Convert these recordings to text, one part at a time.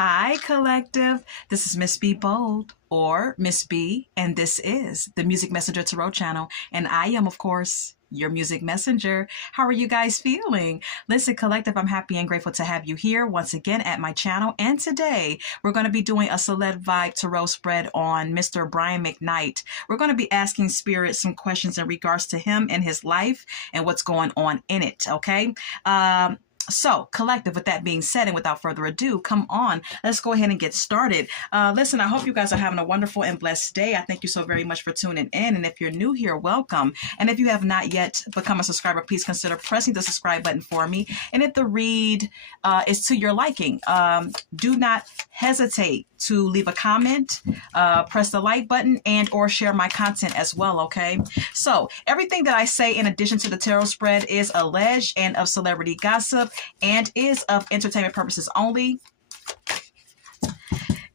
Hi, collective. This is Miss B Bold or Miss B, and this is the Music Messenger Tarot channel. And I am, of course, your music messenger. How are you guys feeling? Listen, collective, I'm happy and grateful to have you here once again at my channel. And today we're going to be doing a Celeb vibe tarot spread on Mr. Brian Mcknight. We're going to be asking spirit some questions in regards to him and his life and what's going on in it. Okay. So, collective, with that being said, and without further ado, come on, let's go ahead and get started. Listen, I hope you guys are having a wonderful and blessed day. I thank you so very much for tuning in. And if you're new here, welcome. And if you have not yet become a subscriber, please consider pressing the subscribe button for me. And if the read is to your liking, do not hesitate to leave a comment, press the like button, and or share my content as well, okay? So everything that I say in addition to the tarot spread is alleged and of celebrity gossip and is of entertainment purposes only.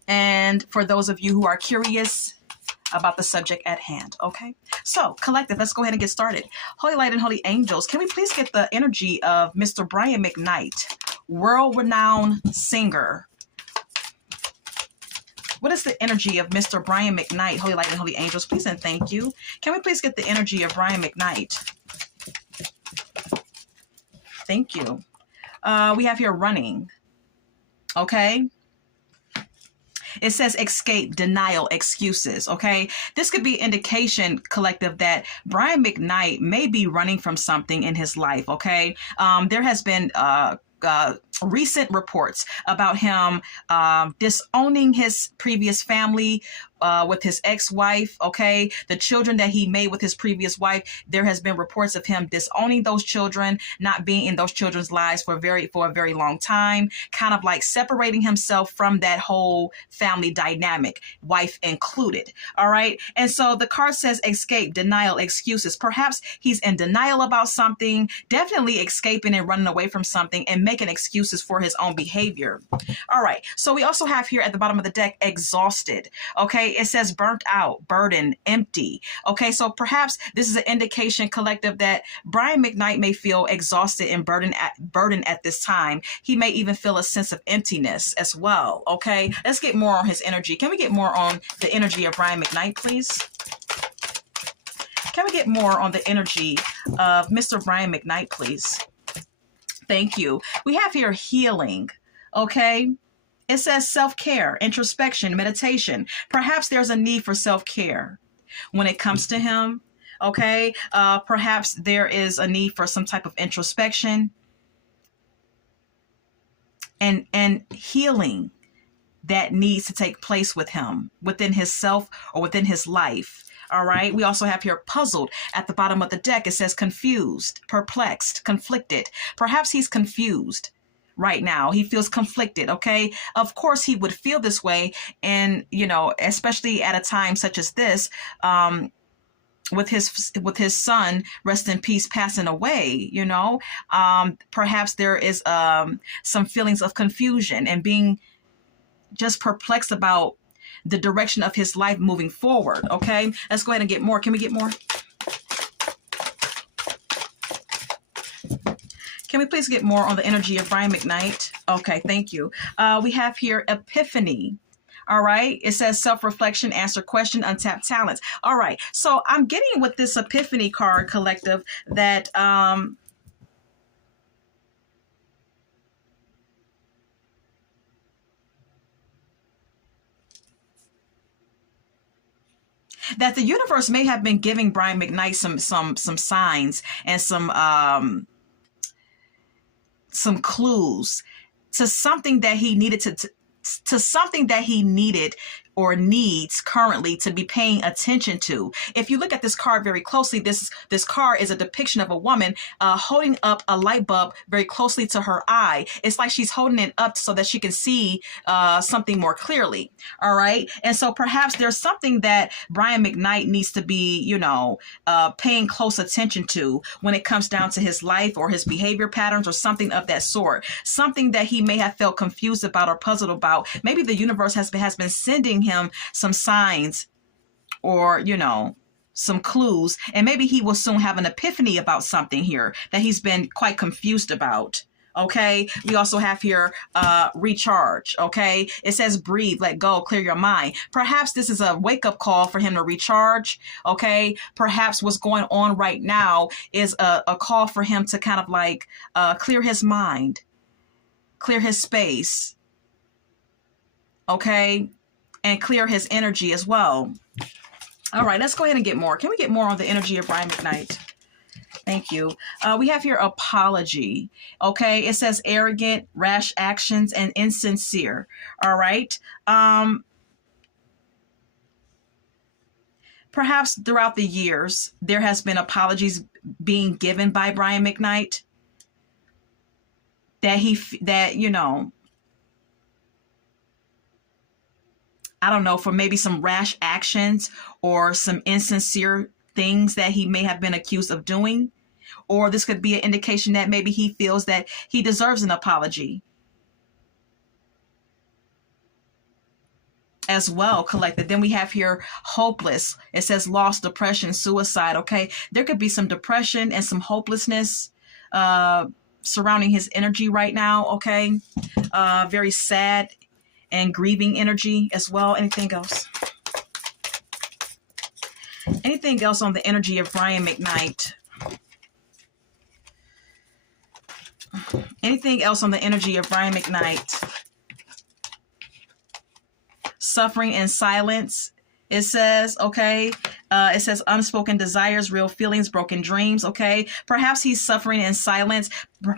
And for those of you who are curious about the subject at hand, okay? So, collective, let's go ahead and get started. Holy light and holy angels, can we please get the energy of Mr. Brian Mcknight, world-renowned singer? What is the energy of Mr. Brian Mcknight? Holy light and holy angels, please and thank you. Can we please get the energy of Brian Mcknight? Thank you. We have here running. Okay. It says escape, denial, excuses. Okay. This could be indication, collective, that Brian Mcknight may be running from something in his life. Okay. There has been recent reports about him disowning his previous family with his ex-wife, okay? The children that he made with his previous wife, there has been reports of him disowning those children, not being in those children's lives for a very long time, kind of like separating himself from that whole family dynamic, wife included, all right? And so the card says escape, denial, excuses. Perhaps he's in denial about something, definitely escaping and running away from something and making excuses for his own behavior. All right, so we also have here at the bottom of the deck, exhausted, okay? It says burnt out, burdened, empty. Okay, so perhaps this is an indication, collective, that Brian Mcknight may feel exhausted and burdened at this time. He may even feel a sense of emptiness as well. Okay, let's get more on his energy. Can we get more on the energy of Brian Mcknight, please? Can we get more on the energy of Mr. Brian Mcknight, please? Thank you. We have here healing. Okay. It says self-care, introspection, meditation. Perhaps there's a need for self-care when it comes to him. Okay. Perhaps there is a need for some type of introspection and healing that needs to take place with him within his self or within his life. All right. We also have here puzzled at the bottom of the deck. It says confused, perplexed, conflicted. Perhaps he's confused right now. He feels conflicted. Okay. Of course he would feel this way. And, you know, especially at a time such as this, with his son, rest in peace, passing away, you know, perhaps there is some feelings of confusion and being just perplexed about the direction of his life moving forward. Okay, let's go ahead and get more. Can we get more? Can we please get more on the energy of Brian Mcknight? Okay, thank you. We have here epiphany. All right. It says self-reflection, answer question, untapped talents. All right. So I'm getting with this epiphany card, collective, that that the universe may have been giving Brian Mcknight some signs and some clues to something that he needed to something that he needed or needs currently to be paying attention to. If you look at this card very closely, this card is a depiction of a woman holding up a light bulb very closely to her eye. It's like she's holding it up so that she can see something more clearly. All right. And so perhaps there's something that Brian Mcknight needs to be, you know, paying close attention to when it comes down to his life or his behavior patterns or something of that sort. Something that he may have felt confused about or puzzled about. Maybe the universe has been sending him some signs or, you know, some clues, and maybe he will soon have an epiphany about something here that he's been quite confused about. Okay, we also have here recharge. Okay, it says breathe, let go, clear your mind. Perhaps this is a wake-up call for him to recharge. Okay, perhaps what's going on right now is a call for him to kind of like clear his mind, clear his space. Okay, and clear his energy as well. All right, let's go ahead and get more. Can we get more on the energy of Brian Mcknight? Thank you. We have here apology. Okay, it says arrogant, rash actions, and insincere. All right. Perhaps throughout the years, there has been apologies being given by Brian Mcknight that you know, I don't know, for maybe some rash actions or some insincere things that he may have been accused of doing. Or this could be an indication that maybe he feels that he deserves an apology as well, collected. Then we have here hopeless. It says loss, depression, suicide. Okay, there could be some depression and some hopelessness surrounding his energy right now. Okay, very sad and grieving energy as well. Anything else? Anything else on the energy of Brian Mcknight? Anything else on the energy of Brian Mcknight? Suffering in silence. It says, okay, it says unspoken desires, real feelings, broken dreams. Okay, perhaps he's suffering in silence.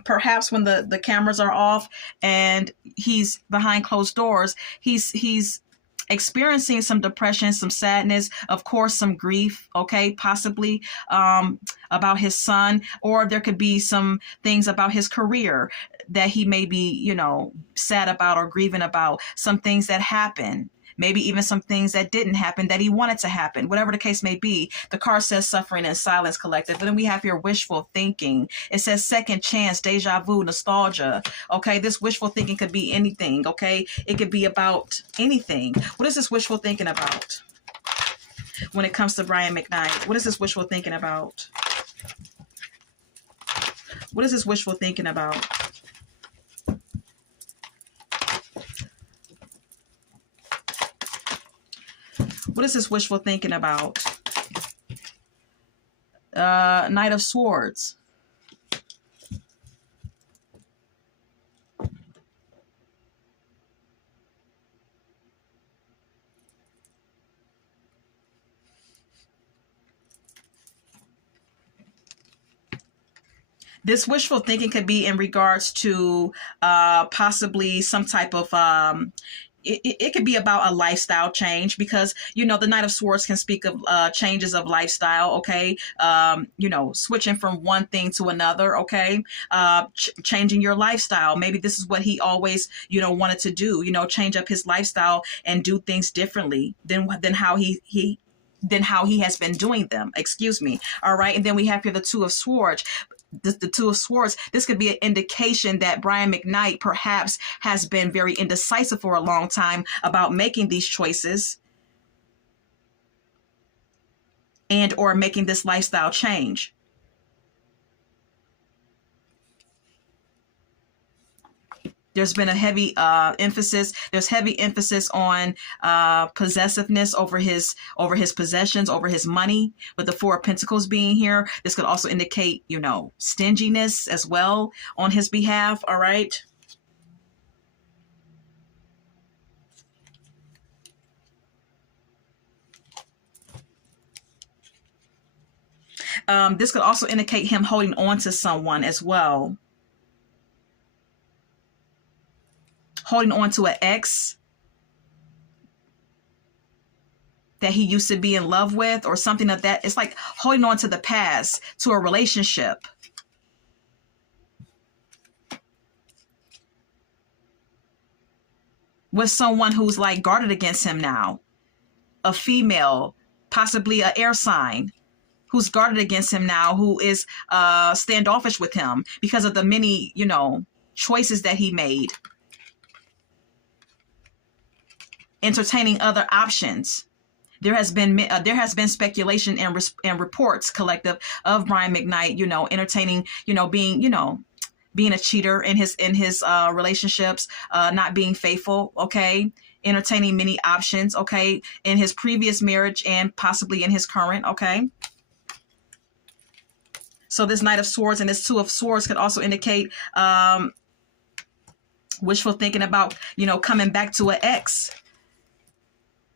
Perhaps when the cameras are off and he's behind closed doors, he's experiencing some depression, some sadness, of course, some grief, okay, possibly about his son, or there could be some things about his career that he may be, you know, sad about or grieving about, some things that happen. Maybe even some things that didn't happen that he wanted to happen, whatever the case may be. The card says suffering in silence, collective. But then we have here wishful thinking. It says second chance, deja vu, nostalgia. Okay, this wishful thinking could be anything. Okay, it could be about anything. What is this wishful thinking about when it comes to Brian Mcknight? What is this wishful thinking about? What is this wishful thinking about? What is this wishful thinking about? Knight of Swords. This wishful thinking could be in regards to possibly some type of it could be about a lifestyle change, because, you know, the Knight of Swords can speak of changes of lifestyle. Okay. You know, switching from one thing to another. Okay. Changing your lifestyle. Maybe this is what he always, you know, wanted to do, you know, change up his lifestyle and do things differently than how he has been doing them. Excuse me. All right. And then we have here the Two of Swords. The Two of Swords, this could be an indication that Brian Mcknight perhaps has been very indecisive for a long time about making these choices and or making this lifestyle change. There's been a heavy emphasis. There's heavy emphasis on possessiveness over his possessions, over his money. With the Four of Pentacles being here, this could also indicate, you know, stinginess as well on his behalf. All right. This could also indicate him holding on to someone as well. Holding on to an ex that he used to be in love with or something of that. It's like holding on to the past, to a relationship. With someone who's like guarded against him now. A female, possibly an air sign, who's guarded against him now, who is standoffish with him because of the many, you know, choices that he made. Entertaining other options. There has been speculation and reports, collective, of Brian Mcknight, you know, entertaining, you know, being, you know, being a cheater in his relationships, not being faithful, okay, entertaining many options, okay, in his previous marriage and possibly in his current, okay. So this Knight of Swords and this Two of Swords could also indicate wishful thinking about, you know, coming back to an ex,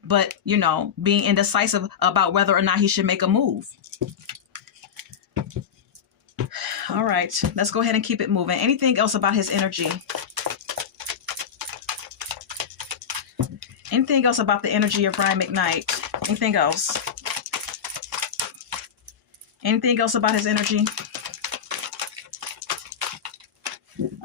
but, you know, being indecisive about whether or not he should make a move. All right, let's go ahead and keep it moving. Anything else about his energy? Anything else about the energy of Brian Mcknight? Anything else? Anything else about his energy?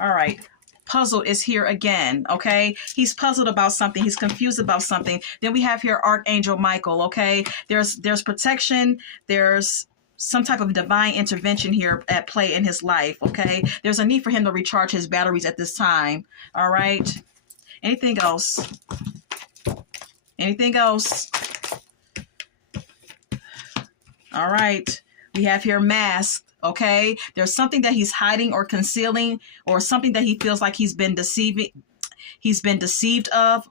All right. Puzzle is here again, okay? He's puzzled about something. He's confused about something. Then we have here Archangel Michael, okay? There's protection. There's some type of divine intervention here at play in his life, okay? There's a need for him to recharge his batteries at this time, all right? Anything else? Anything else? All right. We have here Masked, okay? There's something that he's hiding or concealing, or something that he feels like he's been deceived of,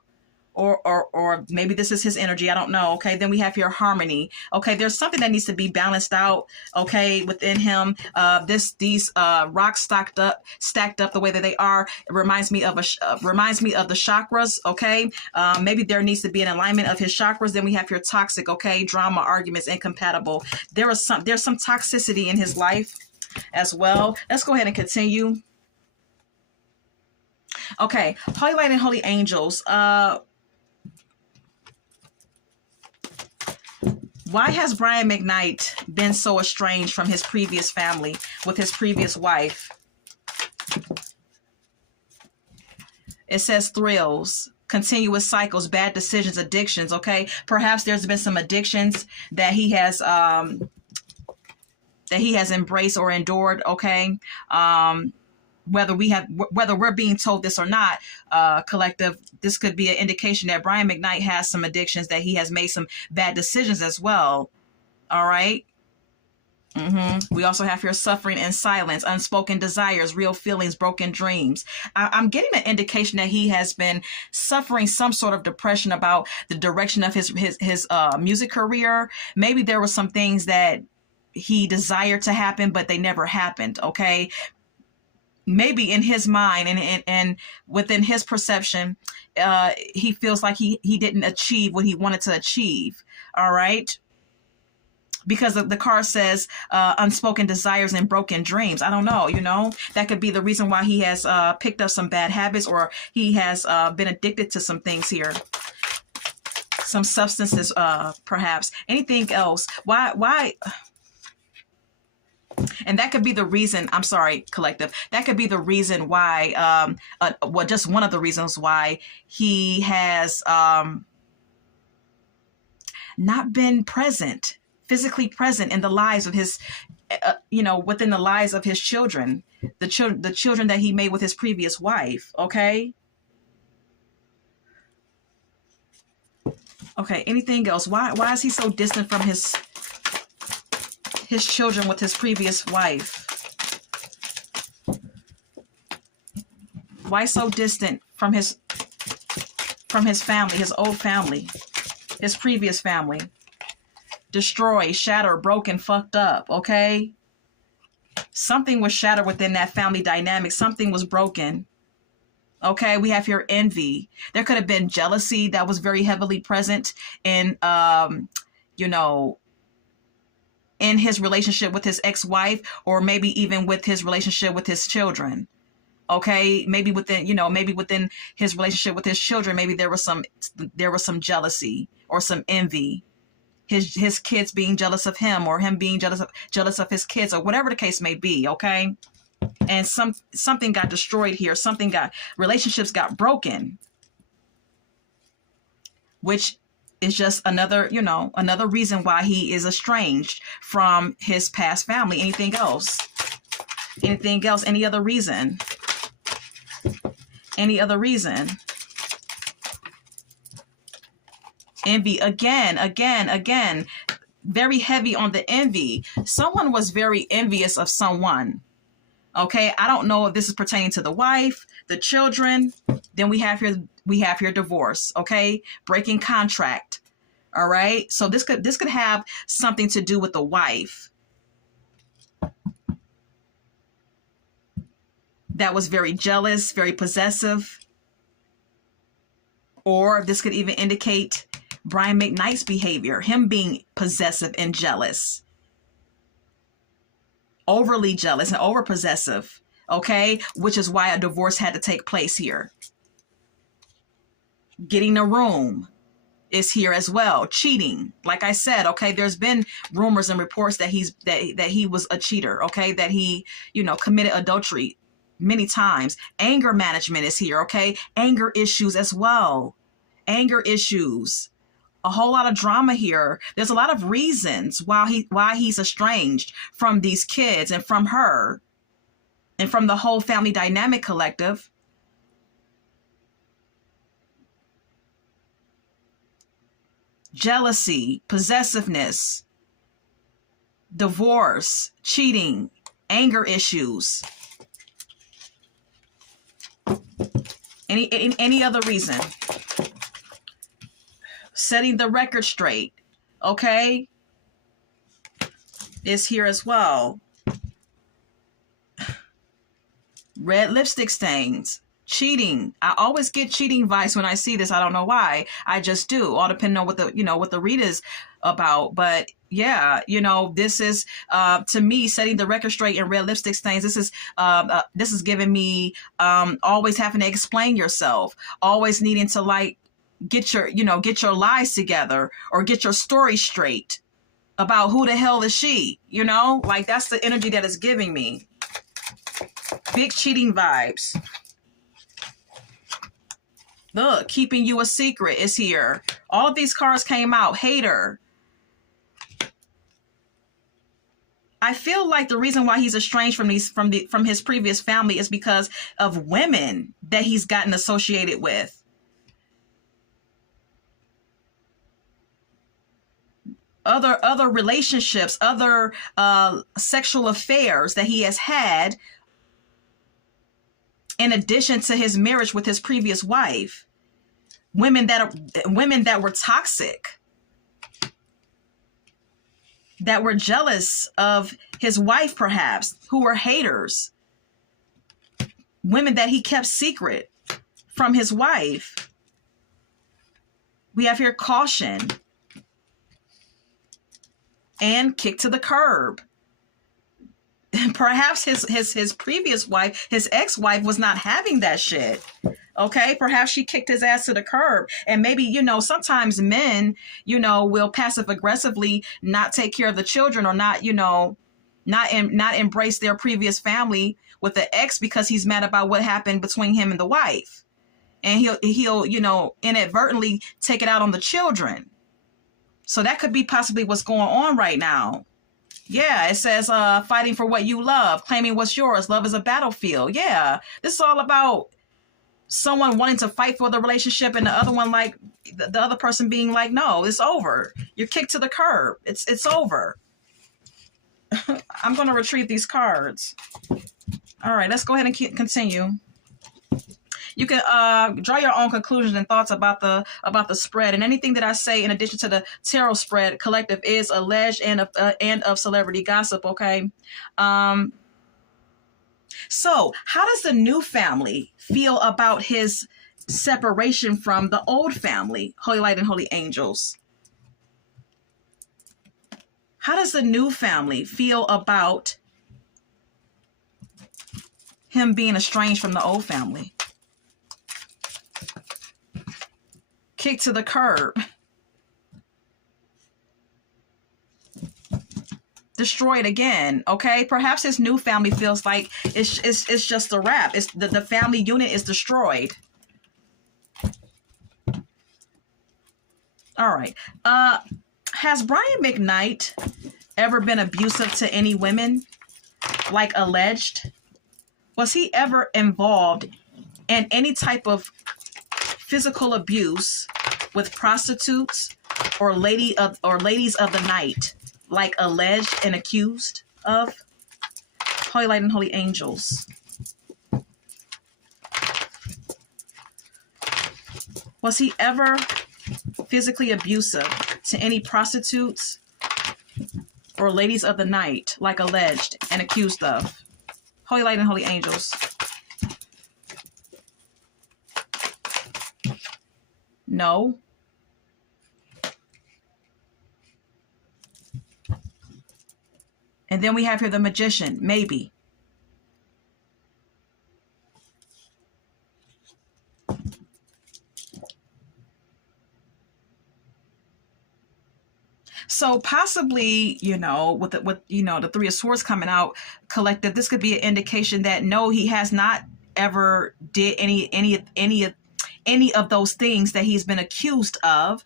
or maybe this is his energy, I don't know, okay? Then we have here Harmony, okay? There's something that needs to be balanced out, okay, within him. These rocks stacked up the way that they are, it reminds me of the chakras, okay? Maybe there needs to be an alignment of his chakras. Then we have here Toxic, okay? Drama, arguments, incompatible. There's some toxicity in his life as well. Let's go ahead and continue. Okay, Holy Light and Holy Angels. Why has Brian Mcknight been so estranged from his previous family with his previous wife? It says thrills, continuous cycles, bad decisions, addictions, okay? Perhaps there's been some addictions that he has embraced or endured, okay? Whether we're being told this or not, collective, this could be an indication that Brian Mcknight has some addictions, that he has made some bad decisions as well. All right. We also have here suffering and silence, unspoken desires, real feelings, broken dreams. I'm getting an indication that he has been suffering some sort of depression about the direction of his music career. Maybe there were some things that he desired to happen, but they never happened. Okay. Maybe in his mind and within his perception, he feels like he didn't achieve what he wanted to achieve. All right. Because the card says unspoken desires and broken dreams. I don't know, you know, that could be the reason why he has picked up some bad habits, or he has been addicted to some things here. Some substances, perhaps. Anything else? Why? And that could be the reason, I'm sorry, collective, that could be the reason why, just one of the reasons why he has not been physically present in the lives of his, within the lives of his children, the children that he made with his previous wife, okay? Okay, anything else? Why is he so distant from his children with his previous wife? Why so distant from his family, his old family, his previous family? Destroyed, shattered, broken, fucked up, okay? Something was shattered within that family dynamic. Something was broken. Okay, we have here envy. There could have been jealousy that was very heavily present in, in his relationship with his ex-wife, or maybe even with his relationship with his children. Okay, maybe within his relationship with his children, maybe there was some jealousy or some envy. His kids being jealous of him, or him being jealous of his kids, or whatever the case may be. Okay, and something got destroyed here. Relationships got broken, which is just another reason why he is estranged from his past family. Anything else? Anything else? Any other reason? Any other reason? Envy again. Very heavy on the envy. Someone was very envious of someone. Okay, I don't know if this is pertaining to the wife, the children. Then we have here divorce. Okay, breaking contract. All right, so this could have something to do with the wife that was very jealous, very possessive, or this could even indicate Brian McKnight's behavior, him being possessive and jealous, overly jealous and over possessive. Okay, which is why a divorce had to take place here. Getting a room is here as well. Cheating, like I said, okay, there's been rumors and reports that he was a cheater, okay, that he, committed adultery many times. Anger management is here, okay, anger issues as well. Anger issues, a whole lot of drama here. There's a lot of reasons why he's estranged from these kids and from her and from the whole family dynamic collective. Jealousy, possessiveness, divorce, cheating, anger issues. Any other reason? Setting the record straight, okay, is here as well. Red lipstick stains, cheating. I always get cheating vibes when I see this. I don't know why. I just do. All depending on what the read is about. But yeah, this is to me, setting the record straight and red lipstick stains. This is giving me always having to explain yourself, always needing to get your lies together or get your story straight about who the hell is she, that's the energy that is giving me. Big cheating vibes. Look, keeping you a secret is here. All of these cards came out. Hater. I feel like the reason why he's estranged from his previous family is because of women that he's gotten associated with. Other relationships, other sexual affairs that he has had in addition to his marriage with his previous wife. Women that were toxic, that were jealous of his wife, perhaps, who were haters. Women that he kept secret from his wife. We have here caution and kick to the curb. Perhaps his previous wife, his ex-wife, was not having that shit. Okay, perhaps she kicked his ass to the curb. And maybe, sometimes men, will passive aggressively not take care of the children or not embrace their previous family with the ex because he's mad about what happened between him and the wife. And he'll inadvertently take it out on the children. So that could be possibly what's going on right now. Yeah, it says fighting for what you love, claiming what's yours. Love is a battlefield. Yeah, this is all about someone wanting to fight for the relationship and the other one, the other person being like, no, it's over. You're kicked to the curb. It's over. I'm going to retrieve these cards. All right, let's go ahead and continue. You can draw your own conclusions and thoughts about the spread, and anything that I say in addition to the tarot spread collective is alleged and of celebrity gossip. Okay. So how does the new family feel about his separation from the old family? Holy Light and Holy Angels. How does the new family feel about him being estranged from the old family? Kick to the curb. Destroyed again. Okay, perhaps his new family feels like it's just a wrap. It's the family unit is destroyed. All right. Has Brian McKnight ever been abusive to any women, like alleged? Was he ever involved in any type of physical abuse with prostitutes or ladies of the night, like alleged and accused of? Holy light and holy angels. Was he ever physically abusive to any prostitutes or ladies of the night, like alleged and accused of? Holy light and holy angels. No. And then we have here the magician, maybe. So possibly, you know, with the Three of Swords coming out, collective, this could be an indication that no, he has not ever did any of those things that he's been accused of.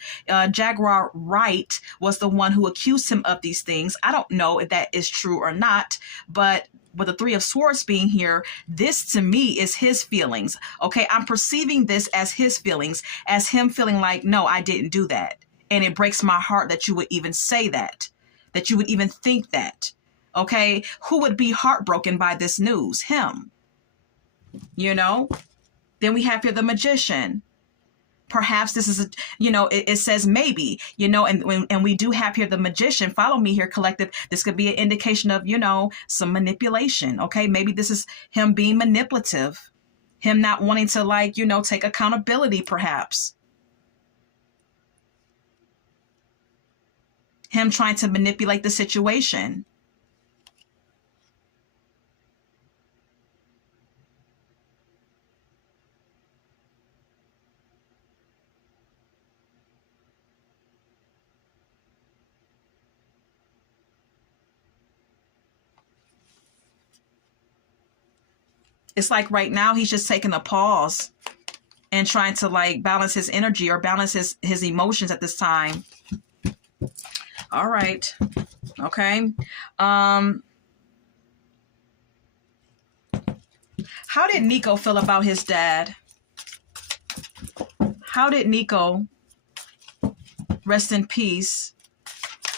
Jaguar Wright was the one who accused him of these things. I don't know if that is true or not, but with the Three of Swords being here, this to me is his feelings. Okay, I'm perceiving this as his feelings, as him feeling like, no, I didn't do that. And it breaks my heart that you would even say that you would even think that. Okay, who would be heartbroken by this news? Him. You know? Then we have here the magician. Perhaps this is, it says maybe, and we do have here the magician. Follow me here, collective. This could be an indication of, some manipulation. Okay, maybe this is him being manipulative, him not wanting to take accountability, perhaps. Him trying to manipulate the situation. It's like right now he's just taking a pause and trying to balance his energy or balance his emotions at this time. All right. Okay. How did Nico feel about his dad? How did Nico, rest in peace,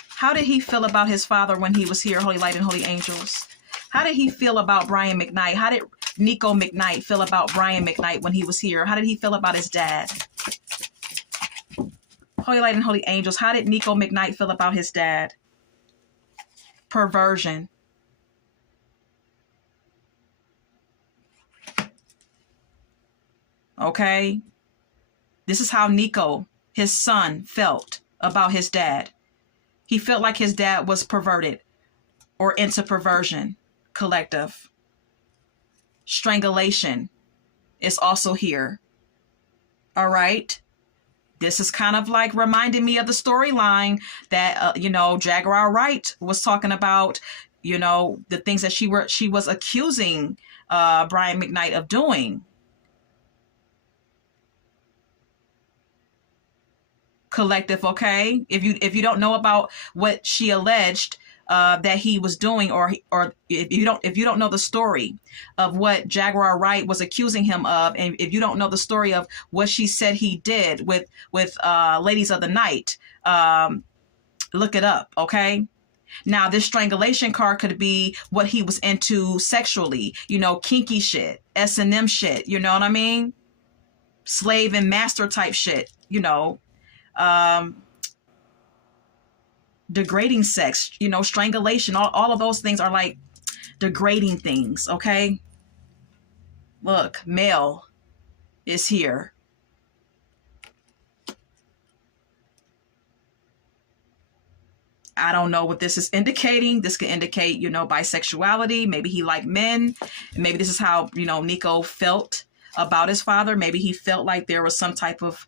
how did he feel about his father when he was here, Holy Light and Holy Angels? How did he feel about Brian Mcknight? How did Nico Mcknight feel about Brian Mcknight when he was here? How did he feel about his dad? Holy Light and Holy Angels, how did Nico Mcknight feel about his dad? Perversion. Okay? This is how Nico, his son, felt about his dad. He felt like his dad was perverted or into perversion. Collective. Strangulation is also here. All right? This is kind of reminding me of the storyline that, Jaguar Wright was talking about, the things that she was accusing Brian Mcknight of doing. Collective, okay? If you don't know about what she alleged that he was doing, or if you don't know the story of what Jaguar Wright was accusing him of, and if you don't know the story of what she said he did with ladies of the night, look it up, okay? Now, this strangulation card could be what he was into sexually, kinky shit, S&M shit, you know what I mean? Slave and master type shit, degrading sex, strangulation, all of those things are degrading things, okay? Look, male is here. I don't know what this is indicating. This could indicate, bisexuality. Maybe he liked men. Maybe this is how, Nico felt about his father. Maybe he felt like there was some type of,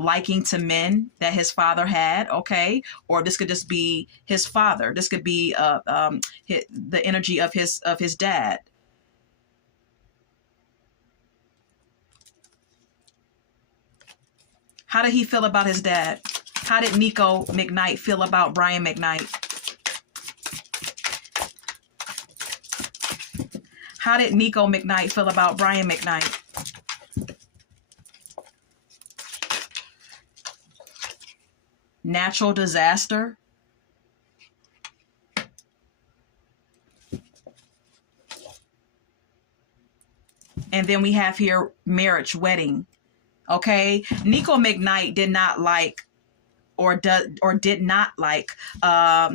liking to men that his father had, okay? Or this could just be his father. This could be the energy of his dad. How did he feel about his dad? How did Nico Mcknight feel about Brian Mcknight? How did Nico Mcknight feel about Brian Mcknight? Natural disaster. And then we have here marriage, wedding. Okay. Nico Mcknight did not like or did not like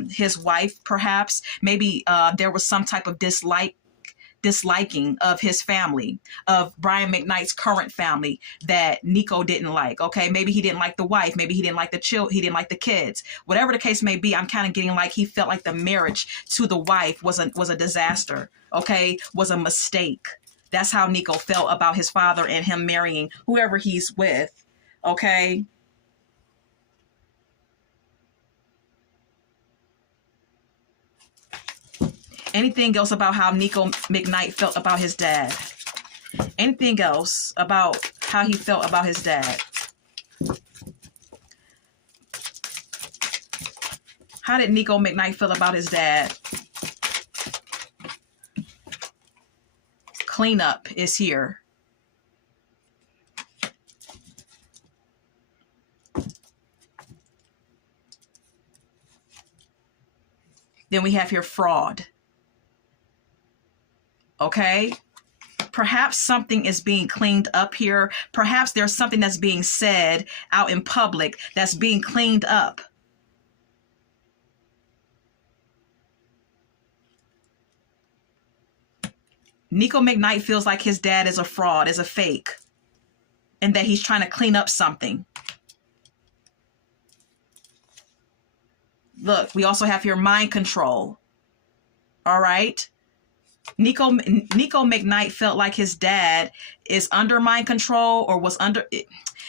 his wife, perhaps. Maybe there was some type of disliking of his family, of Brian Mcknight's current family, that Nico didn't like. Okay, maybe he didn't like the wife, maybe he didn't like he didn't like the kids. Whatever the case may be, I'm kind of getting like he felt like the marriage to the wife was a disaster. Okay, was a mistake. That's how Nico felt about his father and him marrying whoever he's with. Okay. Anything else about how Nico Mcknight felt about his dad? Anything else about how he felt about his dad? How did Nico Mcknight feel about his dad? Cleanup is here. Then we have here fraud. Okay. Perhaps something is being cleaned up here. Perhaps there's something that's being said out in public that's being cleaned up. Nico Mcknight feels like his dad is a fraud, is a fake, and that he's trying to clean up something. Look, we also have here mind control. All right. Nico Mcknight felt like his dad is under mind control, or was under,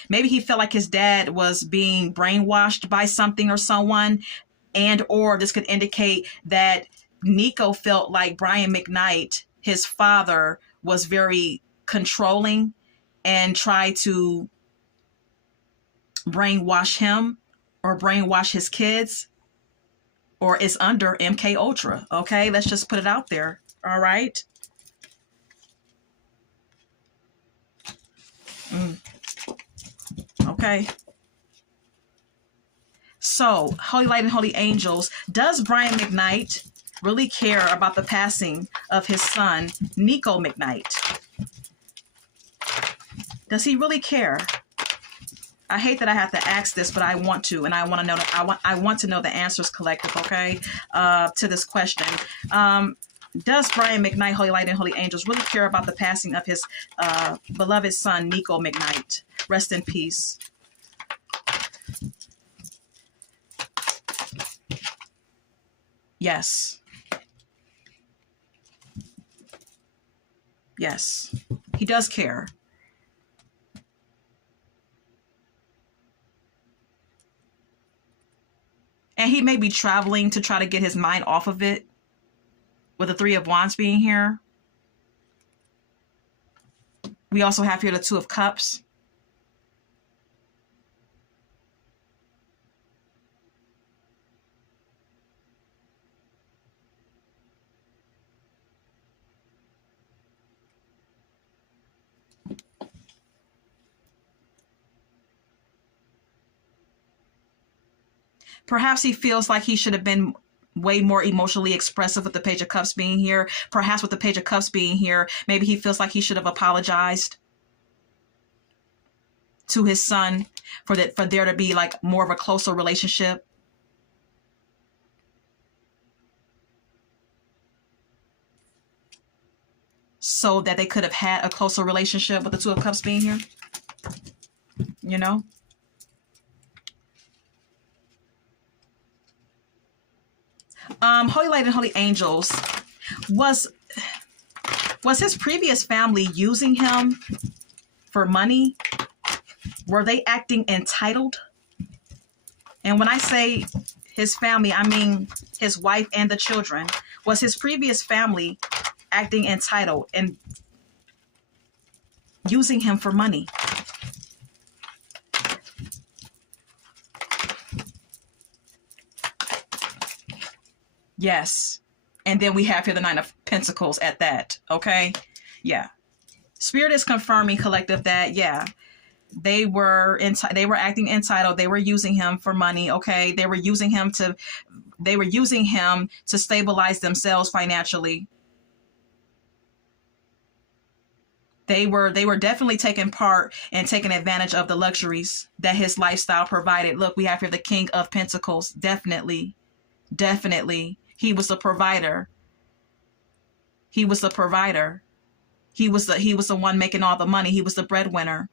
maybe he felt like his dad was being brainwashed by something or someone, and or this could indicate that Nico felt like Brian Mcknight, his father, was very controlling and tried to brainwash him or brainwash his kids, or is under MK Ultra. Okay, let's just put it out there. All right. Okay. So, Holy Light and Holy Angels, does Brian Mcknight really care about the passing of his son, Nico Mcknight? Does he really care? I hate that I have to ask this, but I want to, and I want to know. I want to know the answers, collective. Okay, to this question. Does Brian Mcknight, Holy Light and Holy Angels, really care about the passing of his beloved son, Nico Mcknight? Rest in peace. Yes. Yes, he does care. And he may be traveling to try to get his mind off of it, with the Three of Wands being here. We also have here the Two of Cups. Perhaps he feels like he should have been way more emotionally expressive with the Page of Cups being here. Perhaps with the Page of Cups being here, maybe he feels like he should have apologized to his son for there to be like more of a closer relationship. So that they could have had a closer relationship with the Two of Cups being here. You know? Holy Light and Holy Angels, was his previous family using him for money? Were they acting entitled? And when I say his family, I mean his wife and the children. Was his previous family acting entitled and using him for money? Yes. And then we have here the Nine of Pentacles at that. Okay. Yeah. Spirit is confirming, collective, that, yeah, they were acting entitled. They were using him for money. Okay. They were using him to stabilize themselves financially. They were definitely taking part and taking advantage of the luxuries that his lifestyle provided. Look, we have here the King of Pentacles. Definitely. Definitely. He was a provider. He was the provider. He was the one making all the money. He was the breadwinner.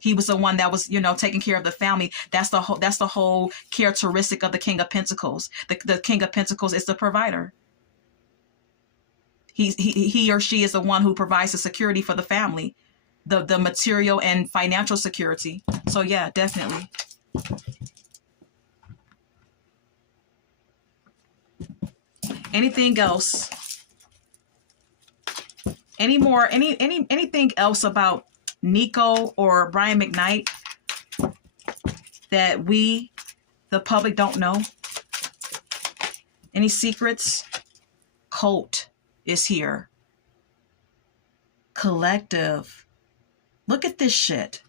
He was the one that was, taking care of the family. That's the whole characteristic of the King of Pentacles. The King of Pentacles is the provider. He or she is the one who provides the security for the family, the material and financial security. So yeah, definitely. Anything else? Anything else about Nico or Brian Mcknight that we, the public, don't know? Any secrets? Cult is here. Collective. Look at this shit.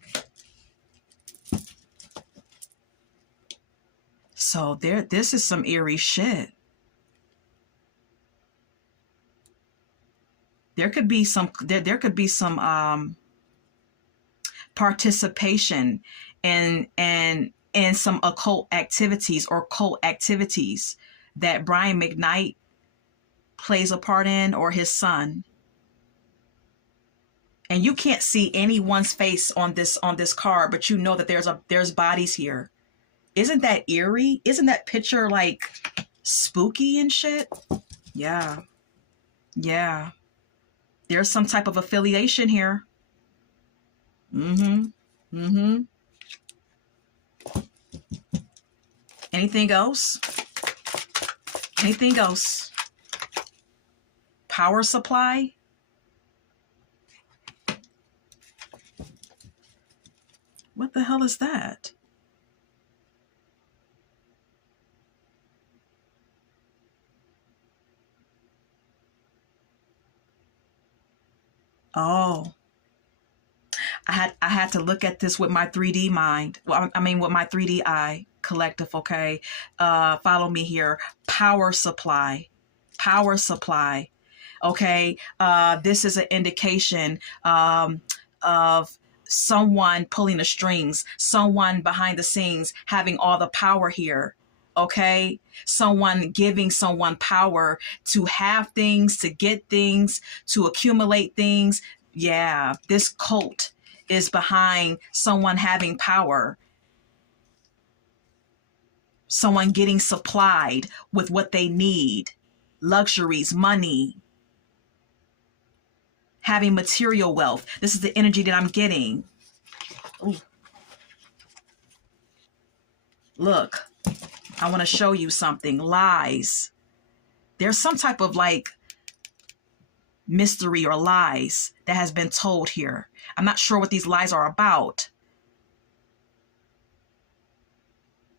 So this is some eerie shit. There could be some participation in some occult activities or cult activities that Brian Mcknight plays a part in, or his son. And you can't see anyone's face on this card, but you know that there's bodies here. Isn't that eerie? Isn't that picture like spooky and shit? Yeah. Yeah. There's some type of affiliation here. Anything else? Anything else? Power supply? What the hell is that? Oh, I had to look at this with my 3D mind. Well, I mean, with my 3D eye. Collective, okay? Follow me here. Power supply. Power supply. Okay? This is an indication of someone pulling the strings, someone behind the scenes having all the power here. Okay? Someone giving someone power to have things, to get things, to accumulate things. Yeah, this cult is behind someone having power. Someone getting supplied with what they need. Luxuries, money. Having material wealth. This is the energy that I'm getting. Ooh. Look, I want to show you something. Lies. There's some type of like mystery or lies that has been told here. I'm not sure what these lies are about.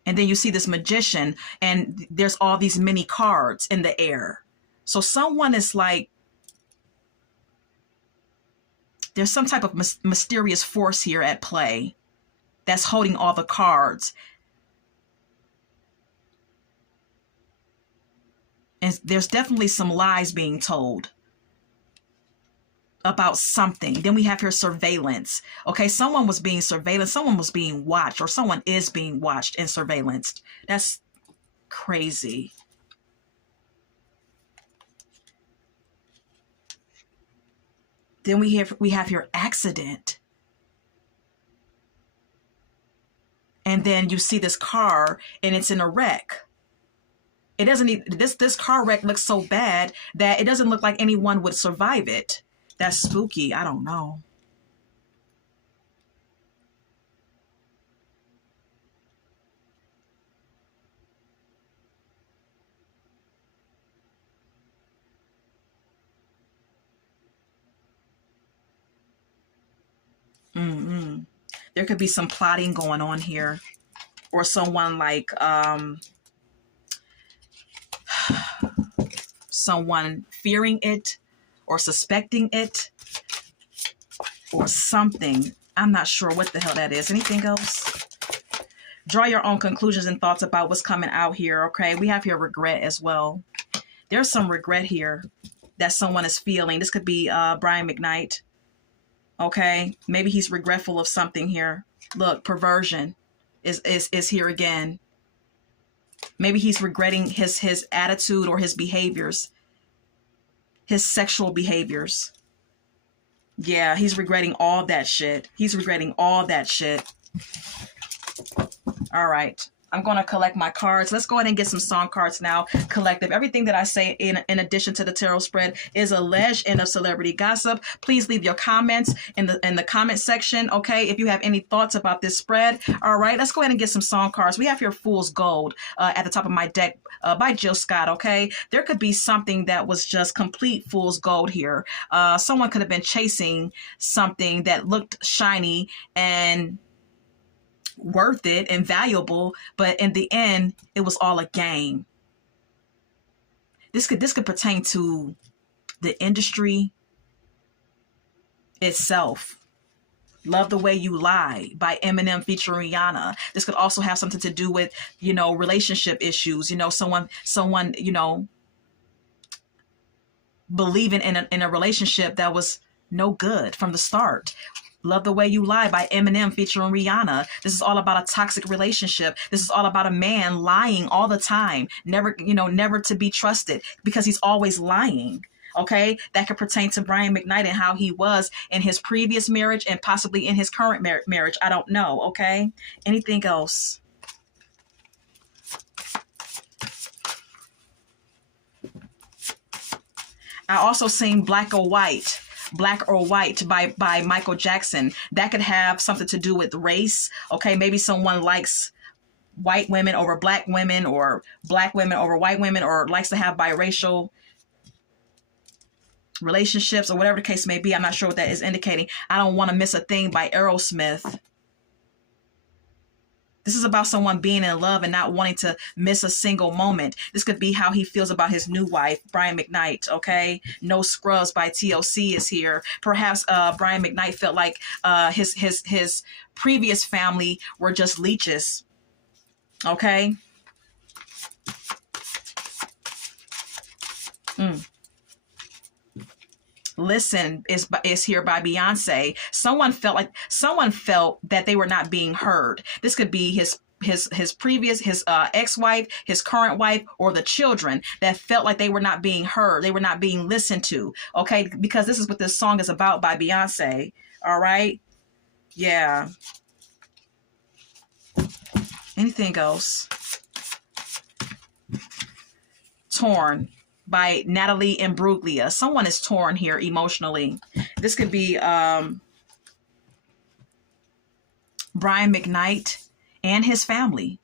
And then you see this magician and there's all these mini cards in the air. So someone is like, there's some type of mysterious force here at play that's holding all the cards. And there's definitely some lies being told about something. Then we have here surveillance. Okay, someone was being surveilled, someone was being watched, or someone is being watched and surveillanced. That's crazy. Then we have here accident. And then you see this car and it's in a wreck. It doesn't even, this car wreck looks so bad that it doesn't look like anyone would survive it. That's spooky. I don't know. There could be some plotting going on here, or someone like someone fearing it or suspecting it or something. I'm not sure what the hell that is. Anything else? Draw your own conclusions and thoughts about what's coming out here. Okay, we have here regret as well. There's some regret here that someone is feeling. This could be Brian Mcknight. Okay, maybe he's regretful of something here. Look, perversion is here again. Maybe he's regretting his attitude or his behaviors, his sexual behaviors. Yeah, he's regretting all that shit. He's regretting all that shit. All right. I'm going to collect my cards. Let's go ahead and get some song cards now. Collective. Everything that I say in addition to the tarot spread is alleged and of celebrity gossip. Please leave your comments in the comment section, okay? If you have any thoughts about this spread. All right, let's go ahead and get some song cards. We have here Fool's Gold at the top of my deck by Jill Scott, okay? There could be something that was just complete fool's gold here. Someone could have been chasing something that looked shiny and worth it and valuable, but in the end it was all a game. This could pertain to the industry itself. Love the Way You Lie by Eminem featuring Rihanna. This could also have something to do with, you know, relationship issues, you know, someone you know, believing in a relationship that was no good from the start. Love the Way You Lie by Eminem featuring Rihanna. This is all about a toxic relationship. This is all about a man lying all the time. Never, you know, never to be trusted because he's always lying. Okay, that could pertain to Brian Mcknight and how he was in his previous marriage and possibly in his current marriage. I don't know. Okay, anything else? I also seen Black or White by Michael Jackson. That could have something to do with race. Okay, maybe someone likes white women over black women or black women over white women, or likes to have biracial relationships, or whatever the case may be. I'm not sure what that is indicating. I Don't Want to Miss a Thing by Aerosmith. This is about someone being in love and not wanting to miss a single moment. This could be how he feels about his new wife, Brian Mcknight, okay? No Scrubs by TLC is here. Perhaps Brian Mcknight felt like his previous family were just leeches, okay? Listen is here by Beyonce. Someone felt that they were not being heard. This could be his previous ex-wife, his current wife, or the children that felt like they were not being heard. They were not being listened to. Okay, because this is what this song is about by Beyonce. All right, yeah. Anything else? Torn by Natalie Imbruglia. Someone is torn here emotionally. This could be Brian Mcknight and his family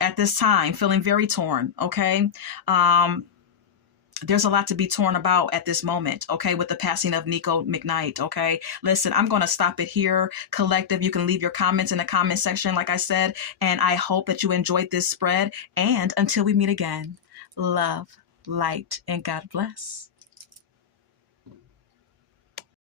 at this time, feeling very torn, okay? There's a lot to be torn about at this moment, okay, with the passing of Nico Mcknight, okay? Listen, I'm going to stop it here. Collective, you can leave your comments in the comment section, like I said, and I hope that you enjoyed this spread. And until we meet again, love, light, and God bless.